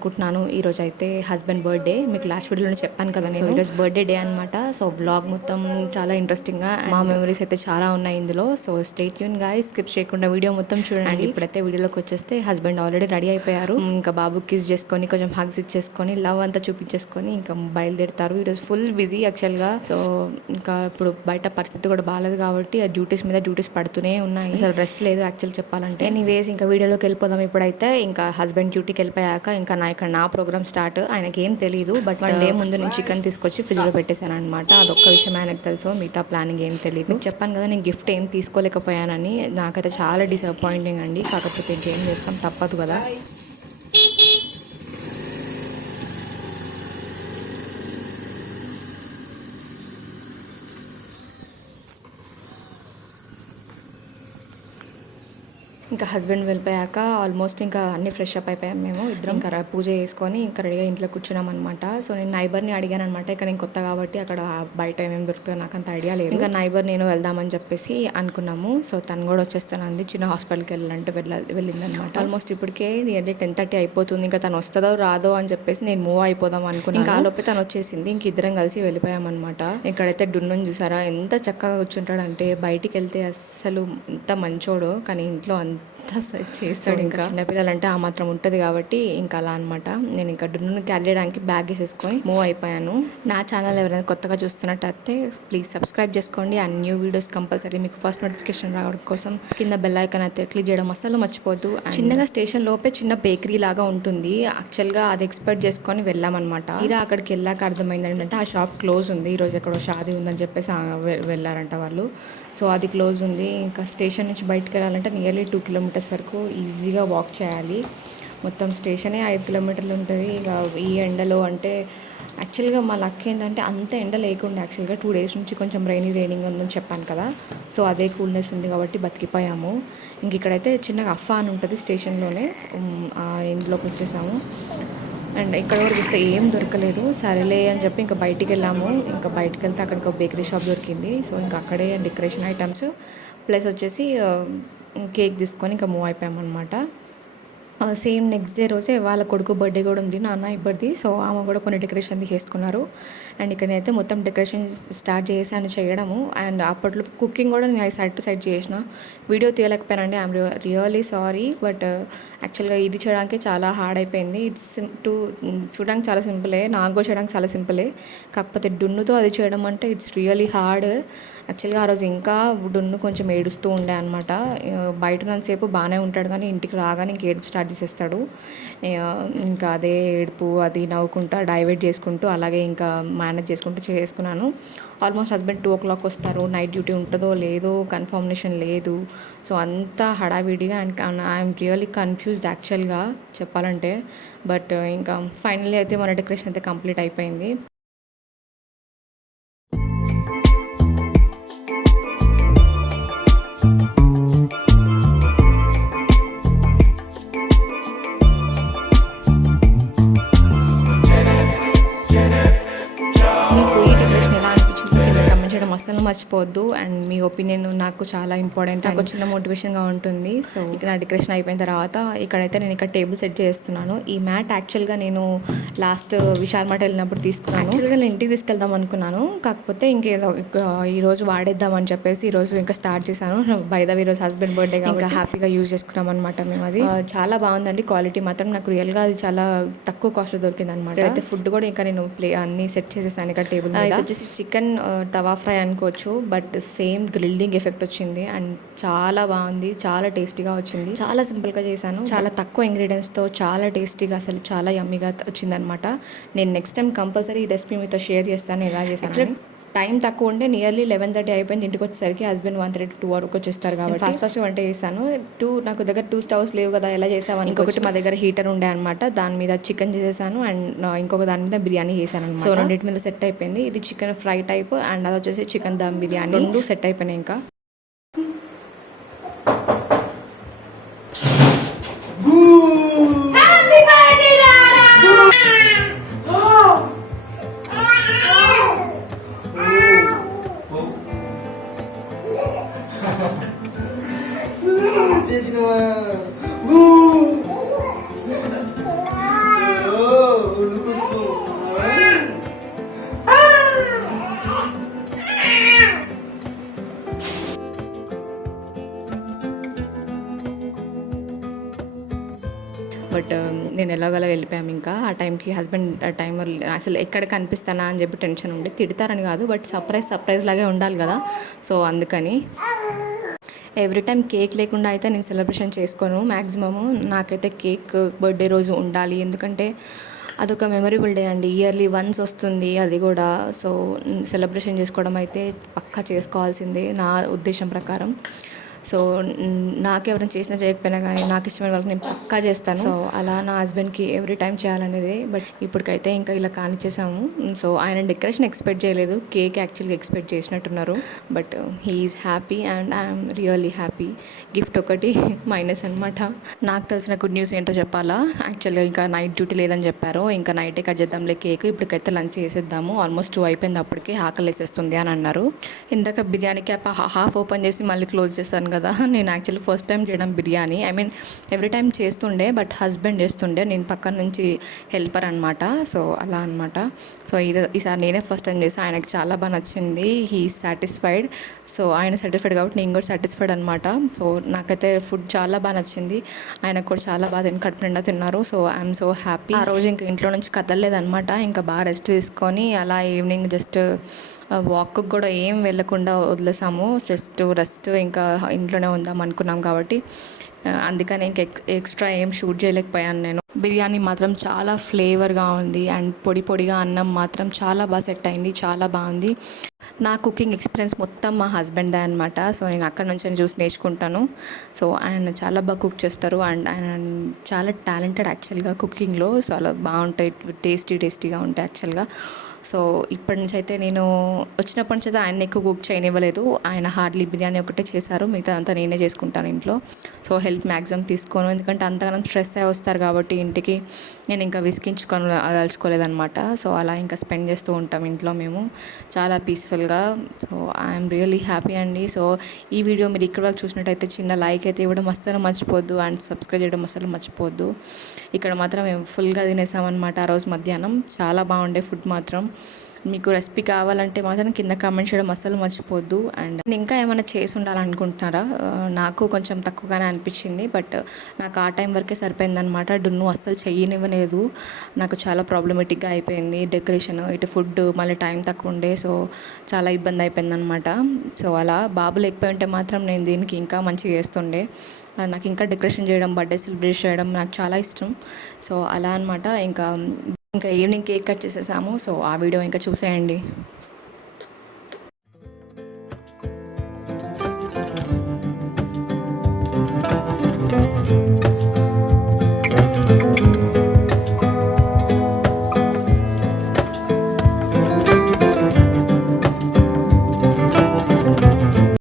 అనుకుంటున్నాను. ఈరోజు అయితే హస్బెండ్ బర్త్డే, మీకు లాస్ట్ వీడియోలో చెప్పాను కదా నేను. ఈరోజు బర్త్డే డే అనమాట. సో బ్లాగ్ మొత్తం చాలా ఇంట్రెస్టింగ్గా మా మెమరీస్ అయితే చాలా ఉన్నాయి ఇందులో. So stay tune guys, skip చేయకుండా వీడియో మొత్తం చూడండి. ఇప్పుడైతే వీడియోలోకి వచ్చేస్తే హస్బెండ్ ఆల్రెడీ రెడీ అయిపోయారు. ఇంకా బాబు కిస్ చేసుకొని కొంచెం హగ్స్ ఇచ్చేసుకొని లవ్ అంతా చూపించేసుకొని ఇంకా బయలుదేరుతారు. ఈరోజు ఫుల్ బిజీ యాక్చువల్గా. సో ఇంకా ఇప్పుడు బయట పరిస్థితి కూడా బాగాలేదు కాబట్టి ఆ డ్యూటీస్ మీద డ్యూటీస్ పడుతూనే ఉన్నాయి. అసలు రెస్ట్ లేదు యాక్చువల్ చెప్పాలంటే. ఎనీవేస్ ఇంకా వీడియోలోకి వెళ్ళిపోదాం. ఇప్పుడైతే ఇంకా హస్బెండ్ డ్యూటీకి వెళ్ళిపోయాక ఇంకా నా ప్రోగ్రామ్ స్టార్ట్. ఆయనకి ఏం తెలియదు, బట్ 1 డే ముందు నేను చికెన్ తీసుకొచ్చి ఫ్రిడ్జ్ లో పెట్టేశాను అనమాట. అదొక్క విషయం ఆయనకు తెలుసు, మిగతా ప్లానింగ్ ఏం తెలియదు. చెప్పాను కదా నేను గిఫ్ట్ ఏం తీసుకోలేకపోయానని. నాకైతే చాలా డిసప్పాయింటింగ్ అండి. కాకపోతే ఇంకేం చేస్తాం, తప్పదు కదా. ఇంకా హస్బెండ్ వెళ్ళిపోయాక ఆల్మోస్ట్ ఇంకా అన్ని ఫ్రెష్ అప్ అయిపోయాం మేము ఇద్దరం. ఇంకా పూజ చేసుకొని ఇంకా రెడీగా ఇంట్లో కూర్చున్నాం అనమాట. సో నేను నైబర్ని అడిగాను అనమాట. ఇక్కడ నేను కొత్త కాబట్టి అక్కడ బయట ఏమేమి దొరుకుతుందో నాకు అంత ఐడియా లేదు. ఇంకా నైబర్ నేను వెళ్దామని చెప్పేసి అనుకున్నాము. సో తను కూడా వచ్చేస్తానంది. చిన్న హాస్పిటల్కి వెళ్ళాలంటే వెళ్ళిందనమాట. ఆల్మోస్ట్ ఇప్పటికే నియర్లీ 10:30 అయిపోతుంది. ఇంకా తను వస్తుందో రాదో అని చెప్పేసి నేను మూవ్ అయిపోదాం అనుకున్నాను. ఇంకా ఆలోపే తను వచ్చేసింది. ఇంక ఇద్దరం కలిసి వెళ్ళిపోయాం అనమాట. ఇక్కడైతే డున్నుని చూసారా ఎంత చక్కగా కూర్చుంటాడంటే. బయటికి వెళ్తే అస్సలు ఎంత మంచోడో, కానీ ఇంట్లో సెట్ చేస్తాడు. ఇంకా చిన్నపిల్లలంటే ఆ మాత్రం ఉంటుంది కాబట్టి ఇంకా అలా అనమాట. నేను ఇంకా డున్ను క్యారీ చేయడానికి బ్యాగ్ వేసేసుకొని మూవ్ అయిపోయాను. నా ఛానల్ ఎవరైనా కొత్తగా చూస్తున్నట్టయితే ప్లీజ్ సబ్స్క్రైబ్ చేసుకోండి. అండ్ న్యూ వీడియోస్ కంపల్సరీ మీకు ఫస్ట్ నోటిఫికేషన్ రావడం కోసం కింద బెల్ ఐకాన్ అయితే క్లిక్ చేయడం అస్సలు మర్చిపోద్దు. చిన్నగా స్టేషన్ లోపే చిన్న బేకరీ లాగా ఉంటుంది. యాక్చువల్గా అది ఎక్స్పెక్ట్ చేసుకొని వెళ్ళామన్నమాట. ఇలా అక్కడికి వెళ్ళాక అర్థమైంది ఏంటంటే ఆ షాప్ క్లోజ్ ఉంది. ఈరోజు ఎక్కడో షాదీ ఉందని చెప్పేసి వెళ్ళారంట వాళ్ళు. సో అది క్లోజ్ ఉంది. ఇంకా స్టేషన్ నుంచి బయటకు వెళ్ళాలంటే నియర్లీ 2 కిలోమీటర్స్ వరకు ఈజీగా వాక్ చేయాలి. మొత్తం స్టేషనే 5 కిలోమీటర్లు ఉంటుంది. ఇక ఈ ఎండలో అంటే యాక్చువల్గా మా లక్ ఏంటంటే అంత ఎండ లేకుండా యాక్చువల్గా 2 డేస్ నుంచి కొంచెం రైనింగ్ ఉందని చెప్పాను కదా. సో అదే కూల్నెస్ ఉంది కాబట్టి బతికిపోయాము. ఇంక ఇక్కడైతే చిన్నగా అఫ్ఫా అని ఉంటుంది స్టేషన్లోనే. ఇంట్లోకి వచ్చేసాము. అండ్ ఇక్కడ కూడా చూస్తే ఏం దొరకలేదు. సరేలే అని చెప్పి ఇంకా బయటికి వెళ్ళాము. ఇంకా బయటికి వెళ్తే అక్కడికి ఒక బేకరీ షాప్ దొరికింది. సో ఇంకా అక్కడే డెకరేషన్ ఐటమ్స్ ప్లస్ వచ్చేసి కేక్ తీసుకొని ఇంకా మూవ్ అయిపోయామన్నమాట. సేమ్ నెక్స్ట్ డే రోజే వాళ్ళ కొడుకు బర్త్డే కూడా ఉంది, నాన్న ఇబ్బరిది. సో ఆమె కూడా కొన్ని డెకరేషన్ చేసుకున్నారు. అండ్ ఇక్కడైతే మొత్తం డెకరేషన్ స్టార్ట్ చేశాను చేయడము. అండ్ అప్పట్లో కుకింగ్ కూడా నేను సైడ్ టు సైడ్ చేసిన. వీడియో తీయలేకపోయానండి. I'm really sorry. బట్ యాక్చువల్గా ఇది చేయడానికి చాలా హార్డ్ అయిపోయింది. చూడడానికి చాలా సింపులే, నాకు కూడా చేయడానికి చాలా సింపులే. కాకపోతే డున్నుతో అది చేయడం అంటే ఇట్స్ రియల్లీ హార్డ్. యాక్చువల్గా ఆ రోజు ఇంకా డున్ను కొంచెం ఏడుస్తూ ఉండే అనమాట. బయట ఉన్నంతసేపు బాగానే ఉంటాడు, కానీ ఇంటికి రాగానే ఇంక ఏడుపు స్టార్ట్ చేసేస్తాడు. ఇంకా అదే ఏడుపు, అది నవ్వుకుంటా డైవర్ట్ చేసుకుంటూ అలాగే ఇంకా మేనేజ్ చేసుకుంటూ చేసుకున్నాను. ఆల్మోస్ట్ హస్బెండ్ 2 o'clock వస్తారు. నైట్ డ్యూటీ ఉంటుందో లేదో కన్ఫర్మేషన్ లేదు. సో అంతా హడావిడిగా అండ్ ఐఎమ్ రియల్లీ కన్ఫ్యూజ్డ్ యాక్చువల్గా చెప్పాలంటే. బట్ ఇంకా ఫైనల్లీ అయితే మన డెకరేషన్ అయితే కంప్లీట్ అయిపోయింది. అస్సలు మర్చిపోవద్దు. అండ్ మీ ఒపీనియన్ నాకు చాలా ఇంపార్టెంట్, నాకు చిన్న మోటివేషన్గా ఉంటుంది. సో ఇక్కడ నా డెకరేషన్ అయిపోయిన తర్వాత ఇక్కడైతే నేను ఇక్కడ టేబుల్ సెట్ చేస్తున్నాను. ఈ మ్యాట్ యాక్చువల్గా నేను లాస్ట్ విశాల్ మార్ట్ వెళ్ళినప్పుడు తీసుకున్నాను. యాక్చువల్గా నేను ఇంటికి తీసుకెళ్దాం అనుకున్నాను, కాకపోతే ఇంకేదో ఈరోజు వాడేద్దామని చెప్పేసి ఈరోజు ఇంకా స్టార్ట్ చేశాను. బై ద వే ఈరోజు హస్బెండ్ బర్త్డే ఇంకా హ్యాపీగా యూజ్ చేసుకున్నాం అనమాట మేము. అది చాలా బాగుందండి. క్వాలిటీ మాత్రం నాకు రియల్గా అది చాలా తక్కువ కాస్ట్లో దొరికింది అనమాట. అయితే ఫుడ్ కూడా ఇంకా నేను అన్ని సెట్ చేసేసాను ఇక్కడ టేబుల్ మీద. వచ్చేసి చికెన్ తవా ఫ్రై అనుకోవచ్చు, బట్ సేమ్ గ్రిల్లింగ్ ఎఫెక్ట్ వచ్చింది. అండ్ చాలా బాగుంది, చాలా టేస్టీగా వచ్చింది. చాలా సింపుల్గా చేశాను, చాలా తక్కువ ఇంగ్రీడియంట్స్తో చాలా టేస్టీగా, అసలు చాలా యమ్మీగా వచ్చిందనమాట. నేను నెక్స్ట్ టైం కంపల్సరీ ఈ రెసిపీ మీతో షేర్ చేస్తాను ఎలా చేశాను. టైం తక్కువ ఉంటే నియర్లీ 11:30 అయిపోయింది. ఇంటికి వచ్చేసరికి హస్బెండ్ 1:30 2 వరకు వచ్చేస్తారు కాబట్టి ఫస్ట్ వంట చేశాను. నాకు దగ్గర 2 స్టవ్స్ లేవు కదా, ఎలా చేసామని ఇంకొకటి మా దగ్గర హీటర్ ఉండే అనమాట. దాని మీద చికెన్ చేసేసాను అండ్ ఇంకొక దాని మీద బిర్యానీ చేశాను అనమాట. సో రెండింటి మీద సెట్ అయిపోయింది. ఇది చికెన్ ఫ్రై టైప్ అండ్ అది వచ్చేసి చికెన్ దమ్ బిర్యానీ. 2 సెట్ అయిపోయినాయి. ఇంకా గలగల వెళ్ళిపోయాము. ఇంకా ఆ టైంకి హస్బెండ్ టైం అసలు ఎక్కడ కనిపిస్తానా అని చెప్పి టెన్షన్ ఉండి, తిడతారని కాదు బట్ సర్ప్రైజ్ లాగే ఉండాలి కదా, సో అందుకని ఎవ్రీ టైం కేక్ లేకుండా అయితే నేను సెలబ్రేషన్ చేసుకోను. మ్యాక్సిమము నాకైతే కేక్ బర్త్డే రోజు ఉండాలి, ఎందుకంటే అదొక మెమరబుల్ డే అండి. ఇయర్లీ వన్స్ వస్తుంది అది కూడా. సో సెలబ్రేషన్ చేసుకోవడం అయితే పక్కా చేసుకోవాల్సిందే నా ఉద్దేశం ప్రకారం. సో నాకెవరైనా చేసినా చేయకపోయినా కానీ నాకు ఇష్టమైన వాళ్ళకి నేను పక్కా చేస్తాను. సో అలా నా హస్బెండ్కి ఎవ్రీ టైం చేయాలనేది. బట్ ఇప్పటికైతే ఇంకా ఇలా కానిచ్చేసాము. సో ఆయన డెకరేషన్ ఎక్స్పెక్ట్ చేయలేదు, కేక్ యాక్చువల్గా ఎక్స్పెక్ట్ చేసినట్టున్నారు. But he's happy and I'm really happy. Gift ఒకటి మైనస్ అనమాట. నాకు తెలిసిన గుడ్ న్యూస్ ఏంటో చెప్పాలా. యాక్చువల్గా ఇంకా నైట్ డ్యూటీ లేదని చెప్పారు, ఇంకా నైటే కట్ చేద్దాంలే కేక్, ఇప్పటికైతే లంచ్ చేసేద్దాము, ఆల్మోస్ట్ 2 అయిపోయింది, అప్పటికే ఆకలి వేసేస్తుంది అని అన్నారు. ఇందాక బిర్యానీ క్యాప్ హాఫ్ ఓపెన్ చేసి మళ్ళీ క్లోజ్ చేస్తాను కదా. నేను యాక్చువల్లీ ఫస్ట్ టైం చేయడం biryani, I mean every time చేస్తుండే బట్ హస్బెండ్ చేస్తుండే, నేను పక్కన నుంచి హెల్పర్ అనమాట. సో అలా అనమాట. సో ఈసారి నేనే ఫస్ట్ టైం చేసి ఆయనకి చాలా బాగా నచ్చింది, హీ సాటిస్ఫైడ్. సో ఆయన సాటిస్ఫైడ్ కాబట్టి నేను కూడా సాటిస్ఫైడ్ అనమాట. సో నాకైతే ఫుడ్ చాలా బాగా నచ్చింది, ఆయనకు కూడా చాలా బాగా కడుపు నిండా తిన్నారు. So I'm so happy. ఆ రోజు ఇంకా ఇంట్లో నుంచి కదలలేదనమాట, ఇంకా బాగా రెస్ట్ తీసుకొని అలా ఈవినింగ్ జస్ట్ వాక్కి కూడా ఏం వెళ్ళకుండా వదిలేసాము, జస్ట్ రెస్ట్ ఇంకా ఇంట్లోనే ఉందాం అనుకున్నాం కాబట్టి. అందుకని ఇంకా ఎక్స్ట్రా ఏం షూట్ చేయలేకపోయాను నేను. బిర్యానీ మాత్రం చాలా ఫ్లేవర్గా ఉంది అండ్ పొడి పొడిగా అన్నం మాత్రం చాలా బాగా సెట్ అయింది, చాలా బాగుంది. నా కుకింగ్ ఎక్స్పీరియన్స్ మొత్తం మా హస్బెండ్దే అనమాట. సో నేను అక్కడ నుంచి చూసి నేర్చుకుంటాను. సో ఆయన చాలా బాగా కుక్ చేస్తారు అండ్ ఆయన చాలా టాలెంటెడ్ యాక్చువల్గా కుకింగ్లో. సో అలా బాగుంటాయి, టేస్టీగా ఉంటాయి యాక్చువల్గా. సో ఇప్పటి నుంచి అయితే నేను వచ్చినప్పటి నుంచి అయితే ఆయన ఎక్కువ కుక్ చేయనివ్వలేదు, ఆయన హార్డ్లీ బిర్యానీ ఒకటే చేశారు, మిగతా అంతా నేనే చేసుకుంటాను ఇంట్లో. సో హెల్ప్ మ్యాక్సిమం తీసుకోను, ఎందుకంటే అంతగానం స్ట్రెస్ అయి వస్తారు కాబట్టి ఇంటికి, నేను ఇంకా విసిగించుకొని అదలుచుకోలేదనమాట. సో అలా ఇంకా స్పెండ్ చేస్తూ ఉంటాం ఇంట్లో మేము చాలా పీస్ఫుల్గా. సో ఐఎమ్ రియల్లీ హ్యాపీ అండి. సో ఈ వీడియో మీరు ఇక్కడ వరకు చూసినట్టయితే చిన్న లైక్ అయితే ఇవ్వడం అస్సలు మర్చిపోద్దు అండ్ సబ్స్క్రైబ్ చేయడం అస్సలు మర్చిపోద్దు. ఇక్కడ మాత్రం మేము ఫుల్గా తినేసామన్నమాట ఆ రోజు మధ్యాహ్నం, చాలా బాగుండే ఫుడ్ మాత్రం. మీకు రెసిపీ కావాలంటే మాత్రం కింద కామెంట్ చేయడం అస్సలు మర్చిపోద్దు. అండ్ ఇంకా ఏమైనా చేసి ఉండాలనుకుంటున్నారా, నాకు కొంచెం తక్కువగానే అనిపించింది బట్ నాకు ఆ టైం వరకే సరిపోయిందనమాట. డున్ను అస్సలు చెయ్యనివ్వలేదు, నాకు చాలా ప్రాబ్లమేటిక్గా అయిపోయింది డెకరేషన్, ఇటు ఫుడ్, మళ్ళీ టైం తక్కువ ఉండే, సో చాలా ఇబ్బంది అయిపోయిందనమాట. సో అలా బాబు లేకపోయి ఉంటే మాత్రం నేను దీనికి ఇంకా మంచిగా చేస్తుండే. నాకు ఇంకా డెకరేషన్ చేయడం, బర్త్డే సెలబ్రేట్ చేయడం నాకు చాలా ఇష్టం. సో అలా అనమాట. ఇంకా ఈవినింగ్ కేక్ కట్ చేసేసాము. సో ఆ వీడియో ఇంకా చూసేయండి.